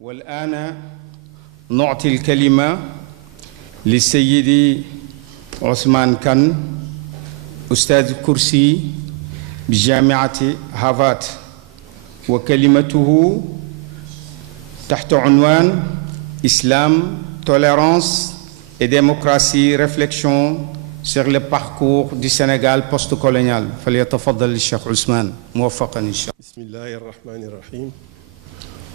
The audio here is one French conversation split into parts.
والآن نعطي الكلمة للسيد عثمان كان أستاذ كرسي بجامعة هارفارد، وكلمته تحت عنوان إسلام، tolérance et démocratie, réflexion sur le parcours du Sénégal post-colonial. فليتفضل الشيخ عثمان موفقا إن شاء الله. بسم الله الرحمن الرحيم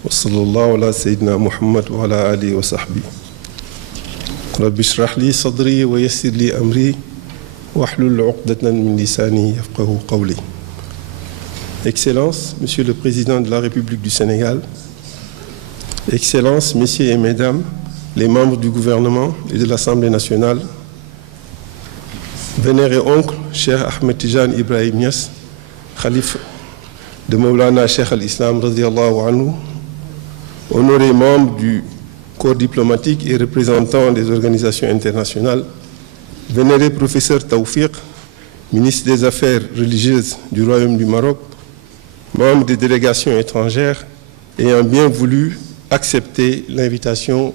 وصلى الله على سيدنا محمد وعلى آله وصحبه. رب اشرح لي صدري ويسر لي أمري واحلل عقدة من لساني يفقهوا قولي. Excellences, Monsieur le Président de la République du Sénégal, Excellences, Messieurs et Mesdames, les membres du gouvernement et de l'Assemblée nationale, vénéré oncle, Cheikh Ahmed Tidiane Ibrahim Niass, Khalife de Maulana Cheikh al-Islam radiyallahu anhu, honorés membres du corps diplomatique et représentants des organisations internationales, vénéré professeur Tawfiq, ministre des Affaires religieuses du Royaume du Maroc, membres des délégations étrangères ayant bien voulu accepter l'invitation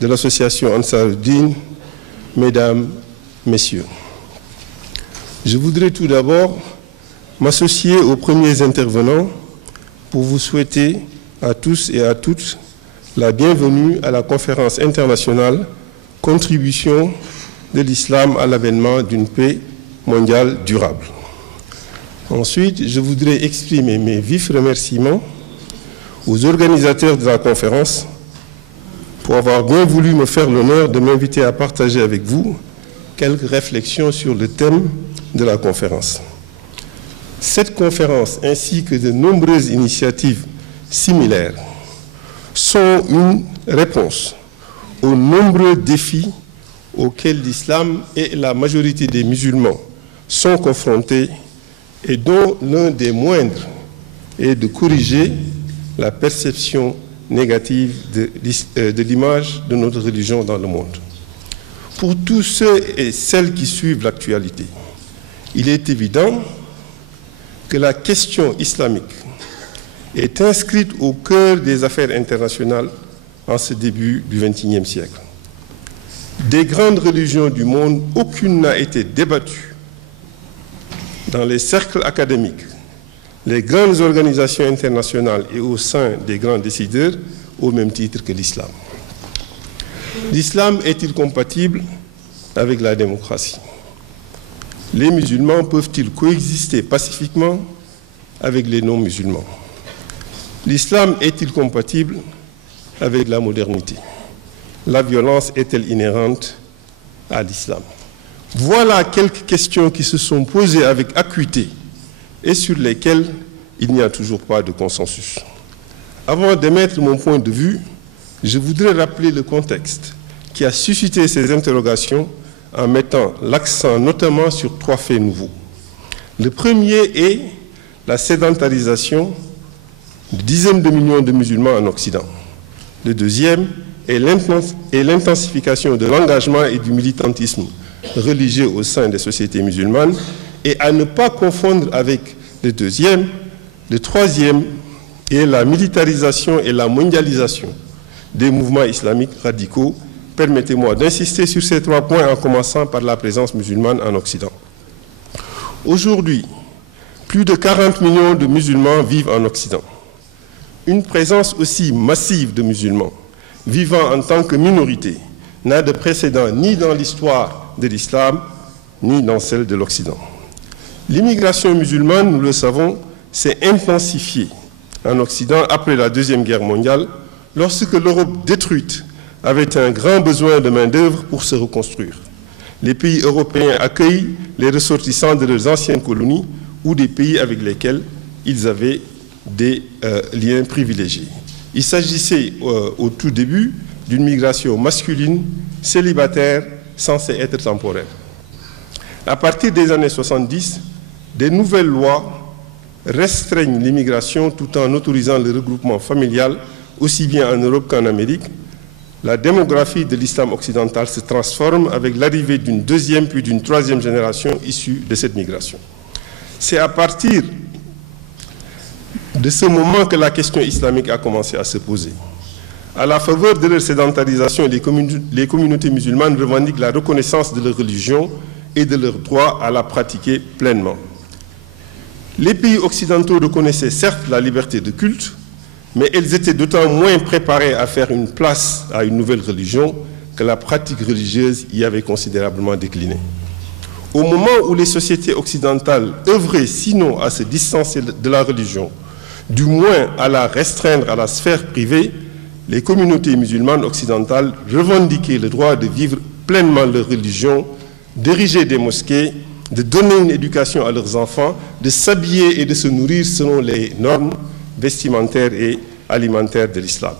de l'association Ansaruddin, Mesdames, Messieurs. Je voudrais tout d'abord m'associer aux premiers intervenants pour vous souhaiter à tous et à toutes la bienvenue à la conférence internationale Contribution de l'islam à l'avènement d'une paix mondiale durable. Ensuite, je voudrais exprimer mes vifs remerciements aux organisateurs de la conférence pour avoir bien voulu me faire l'honneur de m'inviter à partager avec vous quelques réflexions sur le thème de la conférence. Cette conférence ainsi que de nombreuses initiatives similaires sont une réponse aux nombreux défis auxquels l'islam et la majorité des musulmans sont confrontés et dont l'un des moindres est de corriger la perception négative de l'image de notre religion dans le monde. Pour tous ceux et celles qui suivent l'actualité, il est évident que la question islamique est inscrite au cœur des affaires internationales en ce début du XXIe siècle. Des grandes religions du monde, aucune n'a été débattue dans les cercles académiques, les grandes organisations internationales et au sein des grands décideurs au même titre que l'islam. L'islam est-il compatible avec la démocratie? Les musulmans peuvent-ils coexister pacifiquement avec les non-musulmans? L'islam est-il compatible avec la modernité? La violence est-elle inhérente à l'islam? Voilà quelques questions qui se sont posées avec acuité et sur lesquelles il n'y a toujours pas de consensus. Avant d'émettre mon point de vue, je voudrais rappeler le contexte qui a suscité ces interrogations en mettant l'accent notamment sur trois faits nouveaux. Le premier est la sédentarisation de dizaines de millions de musulmans en Occident. Le deuxième est l'intensification de l'engagement et du militantisme religieux au sein des sociétés musulmanes, et à ne pas confondre avec le deuxième, le troisième est la militarisation et la mondialisation des mouvements islamiques radicaux. Permettez-moi d'insister sur ces trois points en commençant par la présence musulmane en Occident. Aujourd'hui, plus de 40 millions de musulmans vivent en Occident. Une présence aussi massive de musulmans vivant en tant que minorité n'a de précédent ni dans l'histoire de l'islam, ni dans celle de l'Occident. L'immigration musulmane, nous le savons, s'est intensifiée en Occident après la Deuxième Guerre mondiale, lorsque l'Europe détruite avait un grand besoin de main-d'œuvre pour se reconstruire. Les pays européens accueillent les ressortissants de leurs anciennes colonies ou des pays avec lesquels ils avaient des liens privilégiés. Il s'agissait au tout début d'une migration masculine, célibataire, censée être temporaire. À partir des années 70, des nouvelles lois restreignent l'immigration tout en autorisant le regroupement familial aussi bien en Europe qu'en Amérique. La démographie de l'islam occidental se transforme avec l'arrivée d'une deuxième puis d'une troisième génération issue de cette migration. C'est à partir de ce moment que la question islamique a commencé à se poser. À la faveur de leur sédentarisation, les communautés musulmanes revendiquent la reconnaissance de leur religion et de leur droit à la pratiquer pleinement. Les pays occidentaux reconnaissaient certes la liberté de culte, mais elles étaient d'autant moins préparées à faire une place à une nouvelle religion que la pratique religieuse y avait considérablement décliné. Au moment où les sociétés occidentales œuvraient sinon à se distancer de la religion, du moins à la restreindre à la sphère privée, les communautés musulmanes occidentales revendiquaient le droit de vivre pleinement leur religion, d'ériger des mosquées, de donner une éducation à leurs enfants, de s'habiller et de se nourrir selon les normes vestimentaires et alimentaires de l'islam.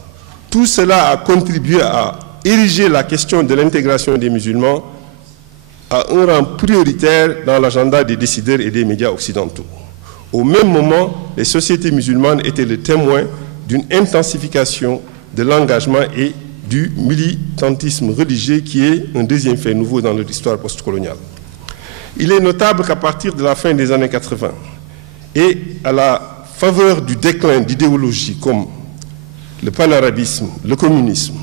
Tout cela a contribué à ériger la question de l'intégration des musulmans à un rang prioritaire dans l'agenda des décideurs et des médias occidentaux. Au même moment, les sociétés musulmanes étaient le témoin d'une intensification de l'engagement et du militantisme religieux qui est un deuxième fait nouveau dans leur histoire postcoloniale. Il est notable qu'à partir de la fin des années 80 et à la faveur du déclin d'idéologies comme le panarabisme, le communisme,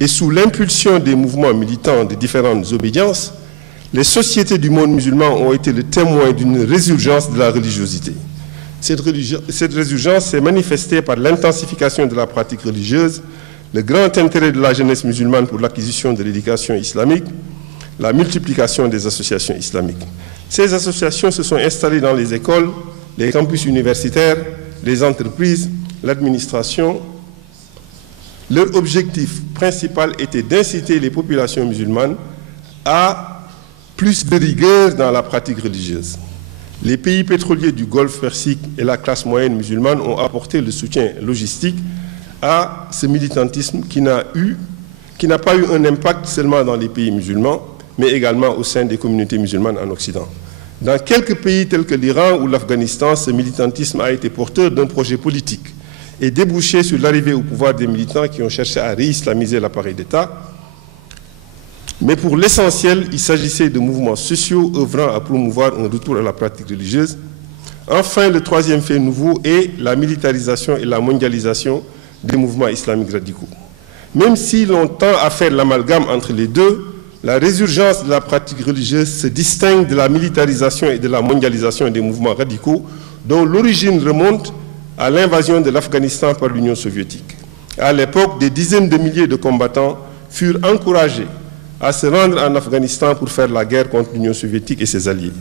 et sous l'impulsion des mouvements militants de différentes obédiences, les sociétés du monde musulman ont été le témoin d'une résurgence de la religiosité. Cette résurgence s'est manifestée par l'intensification de la pratique religieuse, le grand intérêt de la jeunesse musulmane pour l'acquisition de l'éducation islamique, la multiplication des associations islamiques. Ces associations se sont installées dans les écoles, les campus universitaires, les entreprises, l'administration. Leur objectif principal était d'inciter les populations musulmanes à plus de rigueur dans la pratique religieuse. Les pays pétroliers du Golfe Persique et la classe moyenne musulmane ont apporté le soutien logistique à ce militantisme qui n'a pas eu un impact seulement dans les pays musulmans, mais également au sein des communautés musulmanes en Occident. Dans quelques pays tels que l'Iran ou l'Afghanistan, ce militantisme a été porteur d'un projet politique et débouché sur l'arrivée au pouvoir des militants qui ont cherché à réislamiser l'appareil d'État. Mais pour l'essentiel, il s'agissait de mouvements sociaux œuvrant à promouvoir un retour à la pratique religieuse. Enfin, le troisième fait nouveau est la militarisation et la mondialisation des mouvements islamiques radicaux. Même si l'on tend à faire l'amalgame entre les deux, la résurgence de la pratique religieuse se distingue de la militarisation et de la mondialisation des mouvements radicaux dont l'origine remonte à l'invasion de l'Afghanistan par l'Union soviétique. À l'époque, des dizaines de milliers de combattants furent encouragés à se rendre en Afghanistan pour faire la guerre contre l'Union soviétique et ses alliés.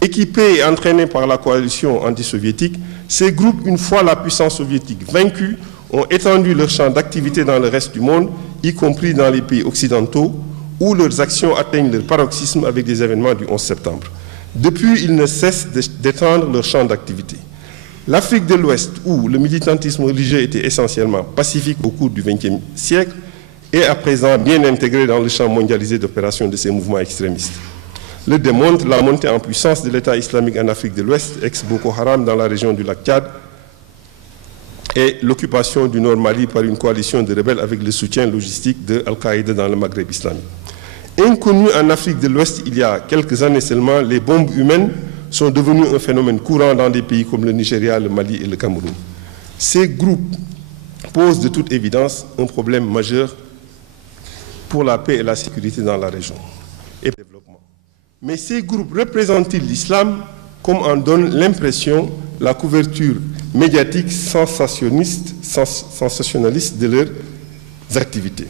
Équipés et entraînés par la coalition anti-soviétique, ces groupes, une fois la puissance soviétique vaincue, ont étendu leur champ d'activité dans le reste du monde, y compris dans les pays occidentaux, où leurs actions atteignent leur paroxysme avec des événements du 11 septembre. Depuis, ils ne cessent d'étendre leur champ d'activité. L'Afrique de l'Ouest, où le militantisme religieux était essentiellement pacifique au cours du XXe siècle, est à présent bien intégré dans le champ mondialisé d'opération de ces mouvements extrémistes. Le démontre la montée en puissance de l'État islamique en Afrique de l'Ouest, ex-Boko Haram dans la région du lac Tchad, et l'occupation du Nord Mali par une coalition de rebelles avec le soutien logistique de Al-Qaïda dans le Maghreb islamique. Inconnus en Afrique de l'Ouest il y a quelques années seulement, les bombes humaines sont devenues un phénomène courant dans des pays comme le Nigeria, le Mali et le Cameroun. Ces groupes posent de toute évidence un problème majeur pour la paix et la sécurité dans la région et le développement. Mais ces groupes représentent-ils l'islam comme en donne l'impression la couverture médiatique sensationnaliste de leurs activités?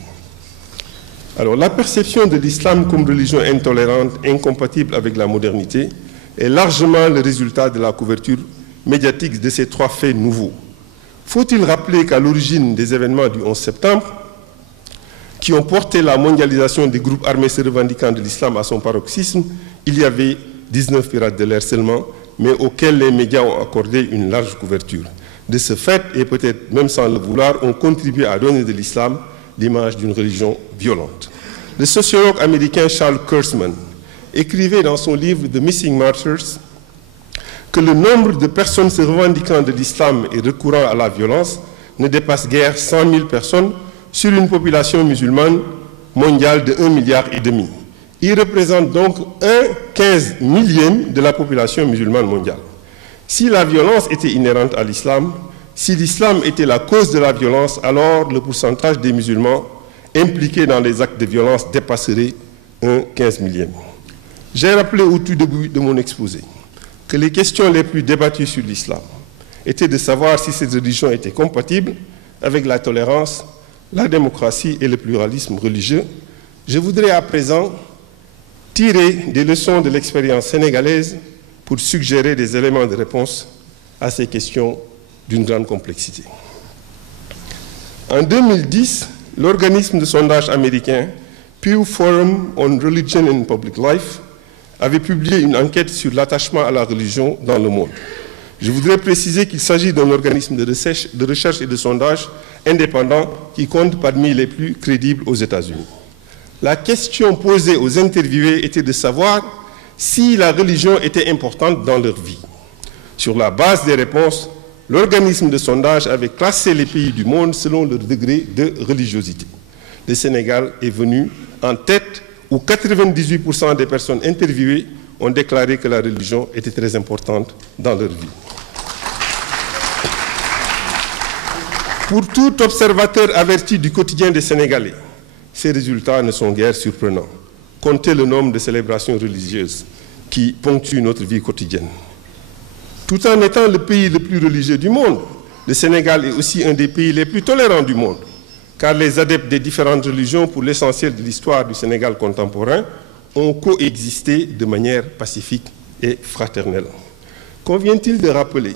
Alors, la perception de l'islam comme religion intolérante, incompatible avec la modernité, est largement le résultat de la couverture médiatique de ces trois faits nouveaux. Faut-il rappeler qu'à l'origine des événements du 11 septembre, qui ont porté la mondialisation des groupes armés se revendiquant de l'islam à son paroxysme, il y avait 19 pirates de l'air seulement, mais auxquels les médias ont accordé une large couverture. De ce fait, et peut-être même sans le vouloir, ont contribué à donner de l'islam l'image d'une religion violente. Le sociologue américain Charles Kurzman écrivait dans son livre The Missing Martyrs que le nombre de personnes se revendiquant de l'islam et recourant à la violence ne dépasse guère 100 000 personnes sur une population musulmane mondiale de 1,5 milliard. Il représente donc 1/15 millième de la population musulmane mondiale. Si la violence était inhérente à l'islam, si l'islam était la cause de la violence, alors le pourcentage des musulmans impliqués dans les actes de violence dépasserait un 15 millième. J'ai rappelé au tout début de mon exposé que les questions les plus débattues sur l'islam étaient de savoir si cette religion était compatible avec la tolérance, la démocratie et le pluralisme religieux. Je voudrais à présent tirer des leçons de l'expérience sénégalaise pour suggérer des éléments de réponse à ces questions d'une grande complexité. En 2010, l'organisme de sondage américain Pew Forum on Religion and Public Life avait publié une enquête sur l'attachement à la religion dans le monde. Je voudrais préciser qu'il s'agit d'un organisme de recherche et de sondage indépendant qui compte parmi les plus crédibles aux États-Unis. La question posée aux interviewés était de savoir si la religion était importante dans leur vie. Sur la base des réponses, l'organisme de sondage avait classé les pays du monde selon leur degré de religiosité. Le Sénégal est venu en tête où 98% des personnes interviewées ont déclaré que la religion était très importante dans leur vie. Pour tout observateur averti du quotidien des Sénégalais, ces résultats ne sont guère surprenants. Comptez le nombre de célébrations religieuses qui ponctuent notre vie quotidienne. Tout en étant le pays le plus religieux du monde, le Sénégal est aussi un des pays les plus tolérants du monde, car les adeptes des différentes religions, pour l'essentiel de l'histoire du Sénégal contemporain, ont coexisté de manière pacifique et fraternelle. Convient-il de rappeler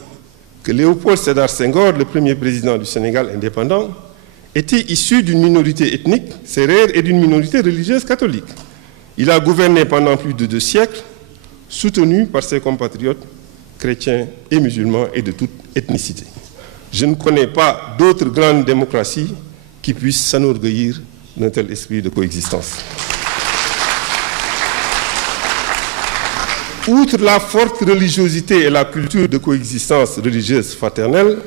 que Léopold Sédar Senghor, le premier président du Sénégal indépendant, était issu d'une minorité ethnique sérère et d'une minorité religieuse catholique. Il a gouverné pendant plus de 2 siècles, soutenu par ses compatriotes chrétiens et musulmans et de toute ethnicité. Je ne connais pas d'autres grandes démocraties qui puissent s'enorgueillir d'un tel esprit de coexistence. Outre la forte religiosité et la culture de coexistence religieuse fraternelle,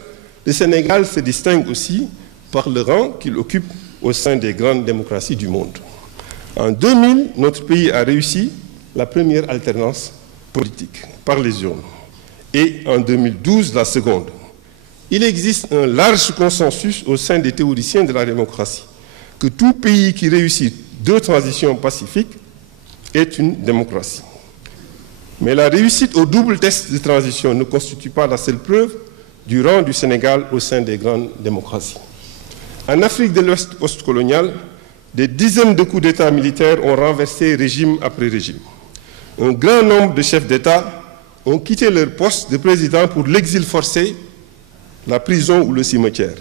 le Sénégal se distingue aussi par le rang qu'il occupe au sein des grandes démocraties du monde. En 2000, notre pays a réussi la première alternance politique par les urnes et en 2012 la seconde. Il existe un large consensus au sein des théoriciens de la démocratie que tout pays qui réussit 2 transitions pacifiques est une démocratie. Mais la réussite au double test de transition ne constitue pas la seule preuve du rang du Sénégal au sein des grandes démocraties. En Afrique de l'Ouest postcoloniale, des dizaines de coups d'État militaires ont renversé régime après régime. Un grand nombre de chefs d'État ont quitté leur poste de président pour l'exil forcé, la prison ou le cimetière.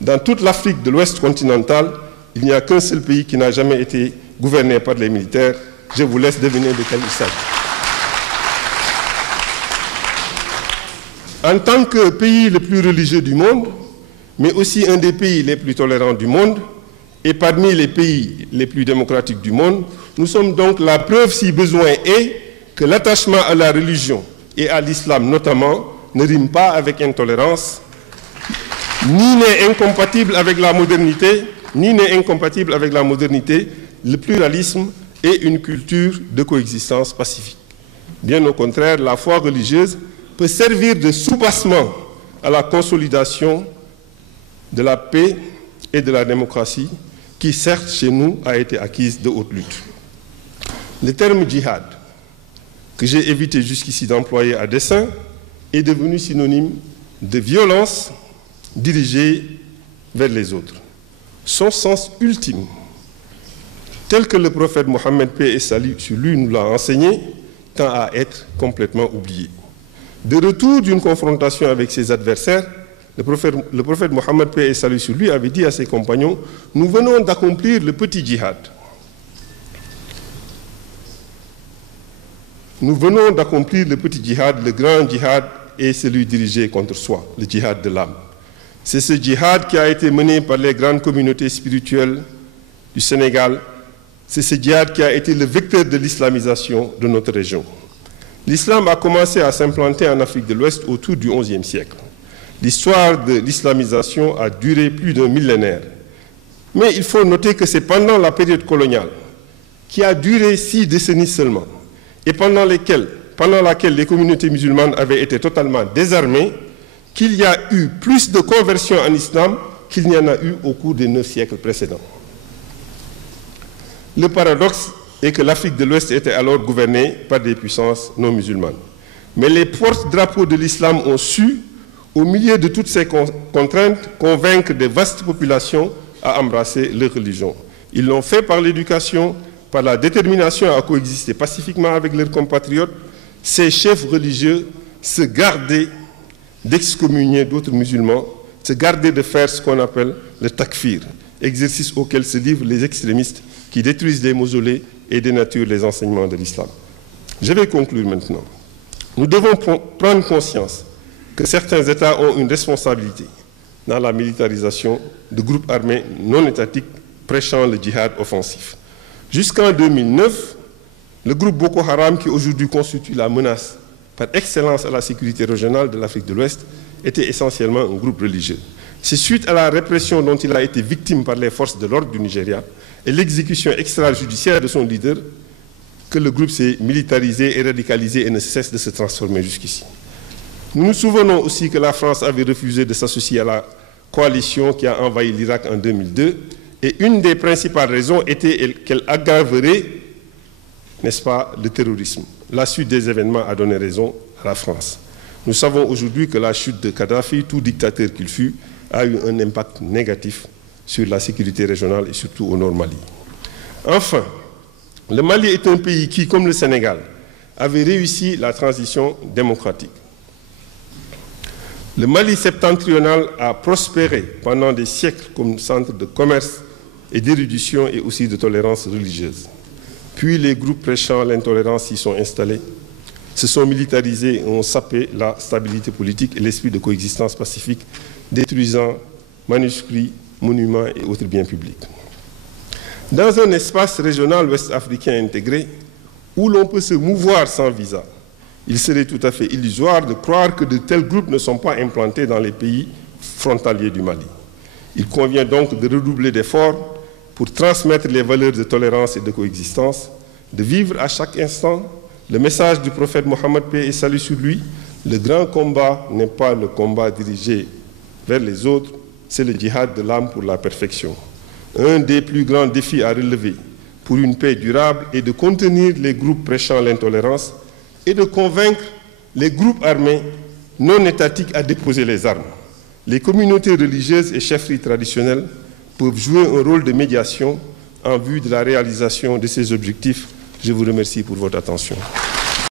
Dans toute l'Afrique de l'Ouest continentale, il n'y a qu'un seul pays qui n'a jamais été gouverné par les militaires. Je vous laisse deviner de quel il s'agit. En tant que pays le plus religieux du monde, mais aussi un des pays les plus tolérants du monde, et parmi les pays les plus démocratiques du monde, nous sommes donc la preuve, si besoin est, que l'attachement à la religion et à l'islam notamment ne rime pas avec intolérance, ni n'est incompatible avec la modernité, le pluralisme et une culture de coexistence pacifique. Bien au contraire, la foi religieuse peut servir de soubassement à la consolidation de la paix et de la démocratie qui, certes, chez nous, a été acquise de haute lutte. Le terme djihad, que j'ai évité jusqu'ici d'employer à dessein, est devenu synonyme de violence dirigée vers les autres. Son sens ultime, tel que le prophète Mohammed, paix et salut sur lui, nous l'a enseigné, tend à être complètement oublié. De retour d'une confrontation avec ses adversaires, le prophète Mohammed, paix et salut sur lui, avait dit à ses compagnons: « Nous venons d'accomplir le petit djihad. Nous venons d'accomplir le petit djihad, le grand djihad est celui dirigé contre soi, le djihad de l'âme. C'est ce djihad qui a été mené par les grandes communautés spirituelles du Sénégal. C'est ce djihad qui a été le vecteur de l'islamisation de notre région. L'islam a commencé à s'implanter en Afrique de l'Ouest autour du XIe siècle. L'histoire de l'islamisation a duré plus d'un millénaire. Mais il faut noter que c'est pendant la période coloniale, qui a duré 6 décennies seulement, et pendant laquelle les communautés musulmanes avaient été totalement désarmées, qu'il y a eu plus de conversions en islam qu'il n'y en a eu au cours des 9 siècles précédents. Le paradoxe est que l'Afrique de l'Ouest était alors gouvernée par des puissances non musulmanes. Mais les porte-drapeaux de l'islam ont su, au milieu de toutes ces contraintes, convaincre de vastes populations à embrasser leur religion. Ils l'ont fait par l'éducation, par la détermination à coexister pacifiquement avec leurs compatriotes. Ces chefs religieux se gardaient d'excommunier d'autres musulmans, se gardaient de faire ce qu'on appelle le takfir, exercice auquel se livrent les extrémistes qui détruisent les mausolées et dénaturent les enseignements de l'islam. Je vais conclure maintenant. Nous devons prendre conscience que certains États ont une responsabilité dans la militarisation de groupes armés non étatiques prêchant le djihad offensif. Jusqu'en 2009, le groupe Boko Haram, qui aujourd'hui constitue la menace par excellence à la sécurité régionale de l'Afrique de l'Ouest, était essentiellement un groupe religieux. C'est suite à la répression dont il a été victime par les forces de l'ordre du Nigeria et l'exécution extrajudiciaire de son leader que le groupe s'est militarisé et radicalisé et ne cesse de se transformer jusqu'ici. Nous nous souvenons aussi que la France avait refusé de s'associer à la coalition qui a envahi l'Irak en 2002 et une des principales raisons était qu'elle aggraverait, n'est-ce pas, le terrorisme. La suite des événements a donné raison à la France. Nous savons aujourd'hui que la chute de Kadhafi, tout dictateur qu'il fut, a eu un impact négatif sur la sécurité régionale et surtout au nord Mali. Enfin, le Mali est un pays qui, comme le Sénégal, avait réussi la transition démocratique. Le Mali septentrional a prospéré pendant des siècles comme centre de commerce et d'érudition et aussi de tolérance religieuse. Puis les groupes prêchant l'intolérance y sont installés, se sont militarisés et ont sapé la stabilité politique et l'esprit de coexistence pacifique, détruisant manuscrits, monuments et autres biens publics. Dans un espace régional ouest-africain intégré, où l'on peut se mouvoir sans visa, il serait tout à fait illusoire de croire que de tels groupes ne sont pas implantés dans les pays frontaliers du Mali. Il convient donc de redoubler d'efforts pour transmettre les valeurs de tolérance et de coexistence, de vivre à chaque instant le message du prophète Mohammed, paix et salut sur lui. Le grand combat n'est pas le combat dirigé vers les autres, c'est le djihad de l'âme pour la perfection. Un des plus grands défis à relever pour une paix durable est de contenir les groupes prêchant l'intolérance et de convaincre les groupes armés non étatiques à déposer les armes. Les communautés religieuses et chefferies traditionnelles peuvent jouer un rôle de médiation en vue de la réalisation de ces objectifs. Je vous remercie pour votre attention.